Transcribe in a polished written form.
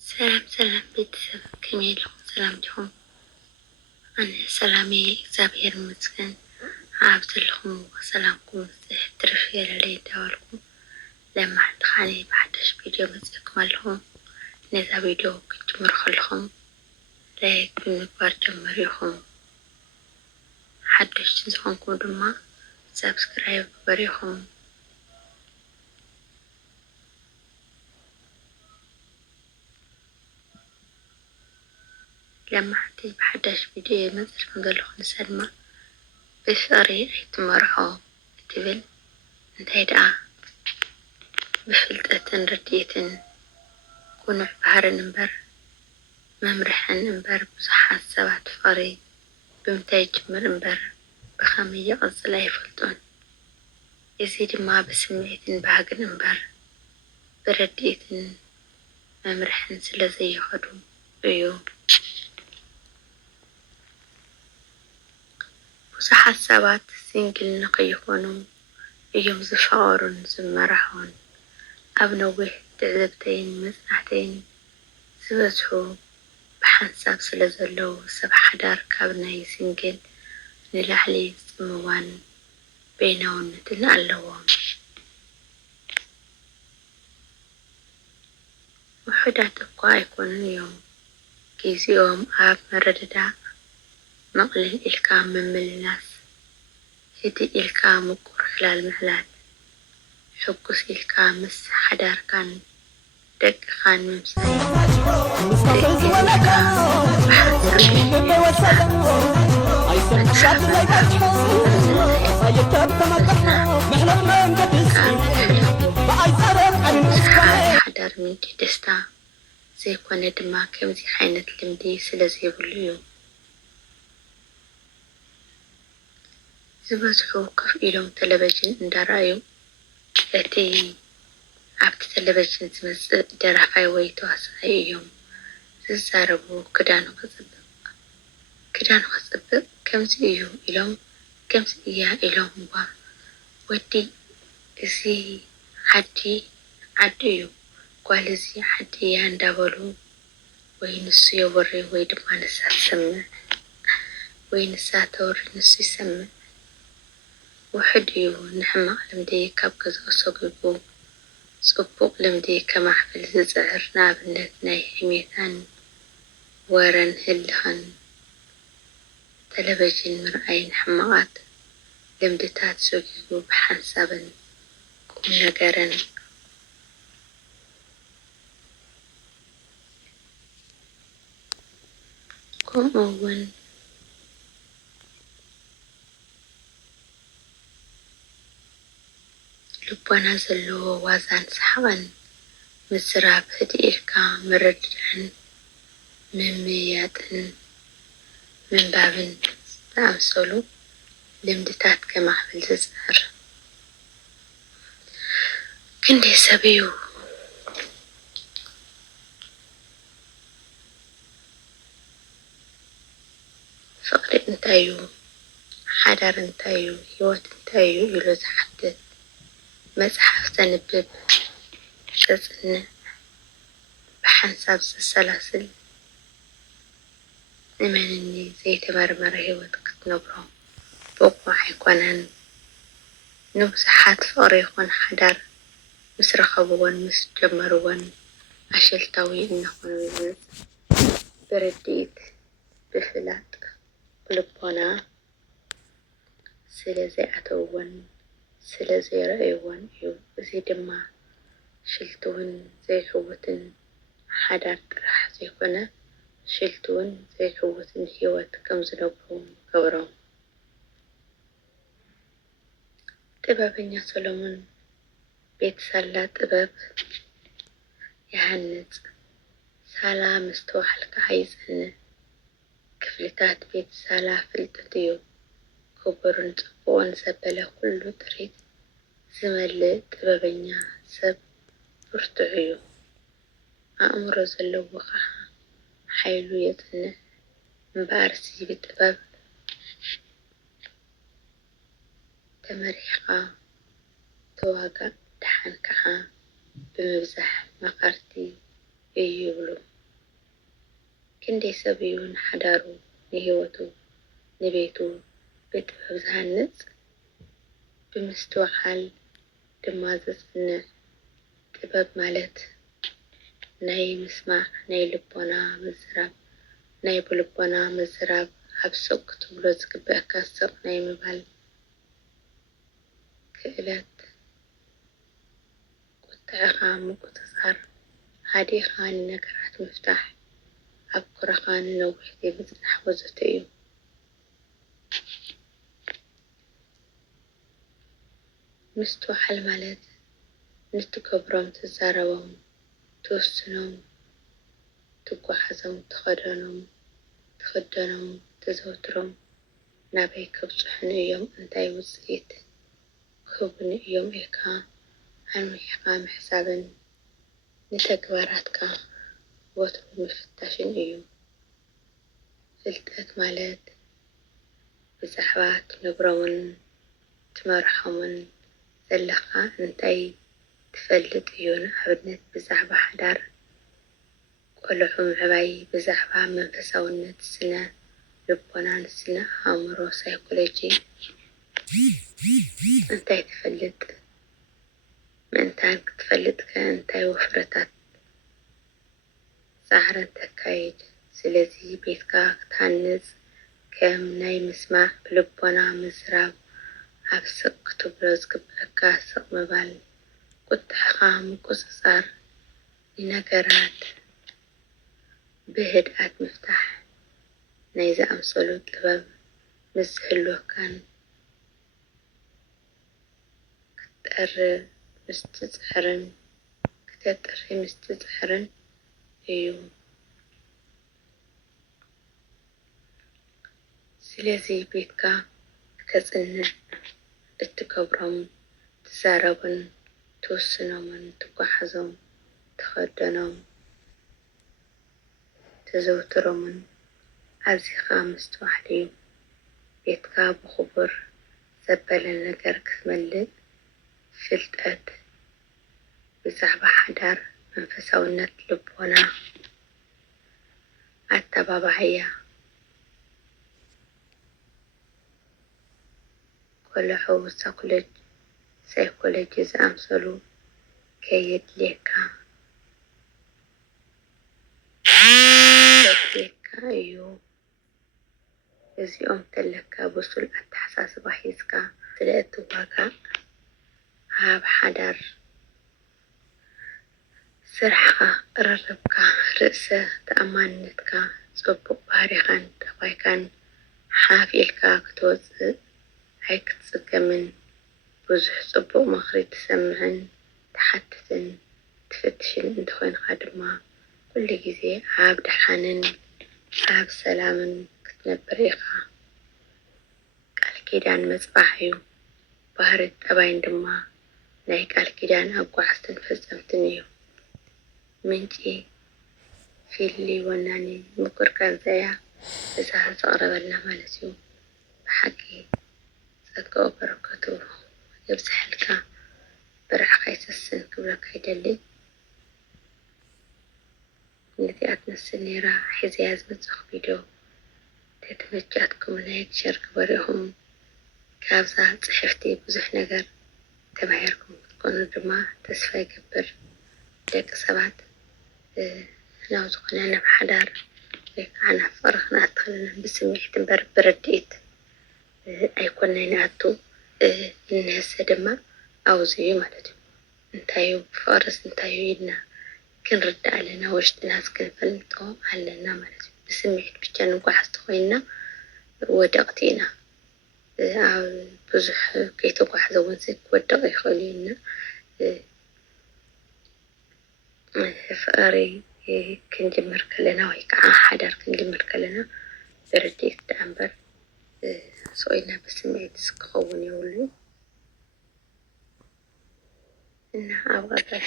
سلام سلام ቤተሰብ ከመይ ኢልኩም ሰላም ዲኹም? ኣነ ሰላም እየ እግዚአብሔር ይመስገን። ኣብ ዘለኹም ሰላምኩም ትርፍ የለለይ እንዳበልኩም ለማሕንቲ ኻኒ ብሓደሽ ቪድዮ መፅእኩም ኣለኹም። ነዛ ቪድዮ ክትጅምሩ ከለኹም ላይክ ብምግባር ጀምሩ ኢኹም። ሓደሽቲ ዝኾንኩም ድማ ሰብስክራይብ ግበሩ ኢኹም። لما حتى بحداش فيديو مثل كنقول نسلمى بفري يتمرحو تبل انتهي دعا بفلتة ردية كونو بحر نمبر ممرح نمبر بصحة سبعة فري بمتاج نمبر بخمية قصلا يفلتون يزيد ما بسمية بحق نمبر بردية ممرح نسلزي يخدو ايو ብዙሓት ሰባት ሲንግል ንኸይኾኑ እዮም ዝፈቐሩን ዝመራሕውን ኣብ ነዊሕ ትዕዝብተይን መፅናዕተይን ዝበዝሑ ብሓንሳብ ስለ ዘለዉ ሰብ ሓዳር ካብ ናይ ሲንግል ንላዕሊ ፅምዋን በይናውነትን ኣለዎም። ውሑዳት እኳ ኣይኮኑን እዮም። ጊዜኦም ኣብ መረድዳእ مقلل إلكا مملناس هدي إلكا مقر خلال محلات حقوس إلكا مس حدار كان دق خان ممساي حدار من دستا زي كونه دما كمزي حينت لمدي سلزي بليو ዝበዝሑ ከፍ ኢሎም ቴሌቪዥን እንዳረኣዩ እቲ ኣብቲ ቴሌቪዥን ዝመፅእ ደራፋይ ወይ ተዋሳኢ እዮም ዝዛረቡ። ክዳኑ ክፅብቅ ከምዚ እዩ ኢሎም ከምዚ እያ ኢሎም እኳ ወዲ እዚ ዓዲ እዩ ጓል እዚ ዓዲ እያ እንዳበሉ ወይ ንሱ የወሪ ወይ ድማ ንሳ ትሰምዕ ወይ ንሳ ተወሪ ንሱ ይሰምዕ ውሕድ እዩ። ንሕማቕ ልምዲ ካብ ገዝኡ ሰጊጉ ፅቡቕ ልምዲ ከማሕበል ዝፅዕር ንኣብነት ናይ ሕሜታን ወረን ህልኸን ቴሌቪዥን ምርኣይን ሕማቓት ልምድታት ሰጊጉ ብሓንሳብን ቁም ነገርን ከምኡ እውን ልቦና ዘለዎ ዋዛን ሰሓቕን ምዝራብ ህድኢልካ ምርድዳእን ምምያጥን ምንባብን ዝኣምሰሉ ልምድታት ከማሕበል ዝፅዕር ክንደይ ሰብ እዩ ፍቕሪ እንታይ እዩ ሓዳር እንታይ እዩ ሂወት እንታይ እዩ ኢሉ ዝሓትት መፅሓፍ ዘንብብ ዘፅንዕ ብሓንሳብ ዘሰላስል እመንኒ ዘይተመርመረ ሂወት ክትነብሮ ብቑዕ ኣይኮነን። ንብዙሓት ፍቕሪ ይኹን ሓዳር ምስ ረኸብዎን ምስ ጀመርዎን ኣሸልታዊ እናኾኑ ይመፅእ ብርድኢት ብፍላጥ ልቦና ስለ ዘይኣተውዎን ስለ ዘይረአይዎን እዩ። እዚ ድማ ሽልትውን ዘይሕውትን ሓዳር ጥራሕ ዘይኮነ ሽልትውን ዘይሕውትን ሂወት ከም ዝነብሩ ገብሮም። ጥበበኛ ሰሎሞን ቤት ሳላ ጥበብ ይሃንፅ ሳላ ምስ ተባህልካ ኣይፀንዕ ክፍልታት ቤት ሳላ ፍልጠት እዩ ክቡርን ጽቡቕን ዘበለ ኩሉ ጥሪት ዝመልእ ጥበበኛ ሰብ ብርቱዕ እዩ። ኣእምሮ ዘለዎ ከዓ ሓይሉ የጽንዕ እምበኣርሲ ብጥበብ ተመሪሕኻ ተዋጋእ ድሓን ከዓ ብምብዛሕ መኻርቲ እዩ ይብሉ። ክንደይ ሰብ እዩ ንሓዳሩ ንህይወቱ ንቤቱ ብጥበብ ዝሃንጽ ብምስትውዓል ድማ ዘጽንዕ። ጥበብ ማለት ናይ ምስማዕ ናይ ልቦና ምዝራብ ናይ ብልቦና ምዝራብ ኣብ ሱቕ ክትብሎ ዝግበአካ ሱቕ ናይ ምባል ክእለት ቁጥዕኻ ምቁፅፃር ሃዲኻ ንነገራት ምፍታሕ ኣብ ኩራኻ ንነዊሕ ግዜ ምጽናሕ ወዘተ እዩ። ምስትውዓል ማለት ንትገብሮም ትዛረቦም ትውስኖም ትጓዓዞም ትኽደኖም ተዘውትሮም ናበይ ከብጽሑን እዮም እንታይ ውጽኢት ክህቡን እዮም ኢልካ ኣንዊሕኻ ምሕሳብን ንተግባራትካ ወትሩ ምፍታሽን እዩ። ፍልጠት ማለት ብዛዕባ ትነግሮምን ትመርሖምን ዘለኻ እንታይ ትፈልጥ እዩ። ንኣብነት ብዛዕባ ሓዳር ቆልዑ ምዕባይ ብዛዕባ መንፈሳውነት ስነ ልቦናን ስነ ኣእምሮ ሳይኮሎጂ እንታይ ትፈልጥ ምእንታን ክትፈልጥ ከ እንታይ ወፍረታት ፃዕርን ተካይድ። ስለዚ ቤትካ ክትሃንጽ ከም ናይ ምስማዕ ብልቦና ምዝራብ ኣብ ሱቕ ክትብሎ ዝግበአካ ሱቕ ምባል ቁጥዕኻ ምቁፅጻር ንነገራት ብህድኣት ምፍታሕ ናይ ዝኣምሰሉ ጥበብ ምስ ዝህልወካን ክተጥሪ ምስ ትጽዕርን እዩ። ስለዚ ቤትካ ከተጽንዕ እትገብሮም ትዛረቦን ትውስኖምን ትጓዓዞም ትኽደኖም ተዘውትሮምን ኣዚኻ ምስትውዓል እዩ። ቤትካ ብኽቡር ዘበለ ነገር ክትመልእ ፍልጠት ብዛዕባ ሓዳር መንፈሳውነት ልቦና ኣተባባዕያ ቆልዑ ሳይኮሎጂ ዝኣምሰሉ ከየድልየካ እዩ። እዚኦም ተለካ ብሱል ኣተሓሳስባ ሒዝካ ስለ እትዋጋእ ኣብ ሓዳር ስራሕኻ ቅርርብካ ርእሰ ተኣማንነትካ ጽቡቕ ባህሪኻን ጠባይካን ሓፍ ኢልካ ክትወፅእ ኣይክትጽገምን። ብዙሕ ጽቡቕ ምኽሪ ትሰምዕን ትሓትትን ትፍትሽን እንተኾይንካ ድማ ኩሉ ግዜ ኣብ ደሓንን ኣብ ሰላምን ክትነብር ኢኻ። ቃል ኪዳን መጽባሕ እዩ። ባህሪ ጠባይን ድማ ናይ ቃል ኪዳን ኣጓዓዝትን ፈጸምትን እዩ። ምንጪ ፊልሊ ወናኒ ምቁር ጋዜያ እዛ ዘቕረበልና ማለት እዩ። ብሓቂ ጸግኦ በረከቱ የብዝሐልካ ብርዕኻ ይሰስን ክብለካ ይደሊ። ነዚኣ ትመስል ነይራ ሒዝያ ዝመጽኹ ቪድዮ ተተመቻትኩም ላይክ ሸር ግበሪኹም ካብዛ ጽሕፍቲ ብዙሕ ነገር ተማሂርኩም ክትኮኑ ድማ ተስፋ ይገብር። ደቂ ሰባት ናብ ዝኾነ ናብ ሓዳር ወይ ከዓ ናብ ፍቕሪ ክንኣቱ ከለና ብስምዒት እምበር ብርድኢት ኣይኮነይ ንኣቱ እንህሰ ድማ ኣብዙ እዩ ማለት እዩ። እንታይ እዩ ብፍቕሪስ እንታይ እዩ ኢልና ክንርዳእ ኣለና ውሽጥና ክንፈልጦ ኣለና ማለት እዩ። ብስምዒት ብቻ ንጓዓዝ ተኾይንና ወደቕቲ ኢና። ኣብ ብዙሕ ከይተጓዓዘ እውን ክወድቕ ይኽእል እዩና ፍቕሪ ክንጅምር ከለና ወይ ከዓ ሓዳር ክንጅምር ከለና ብርድኢት ዳኣ እምበር ሰቂልና ብስምዒት ክኸውን የብሉን እና ኣብ ቀጣይ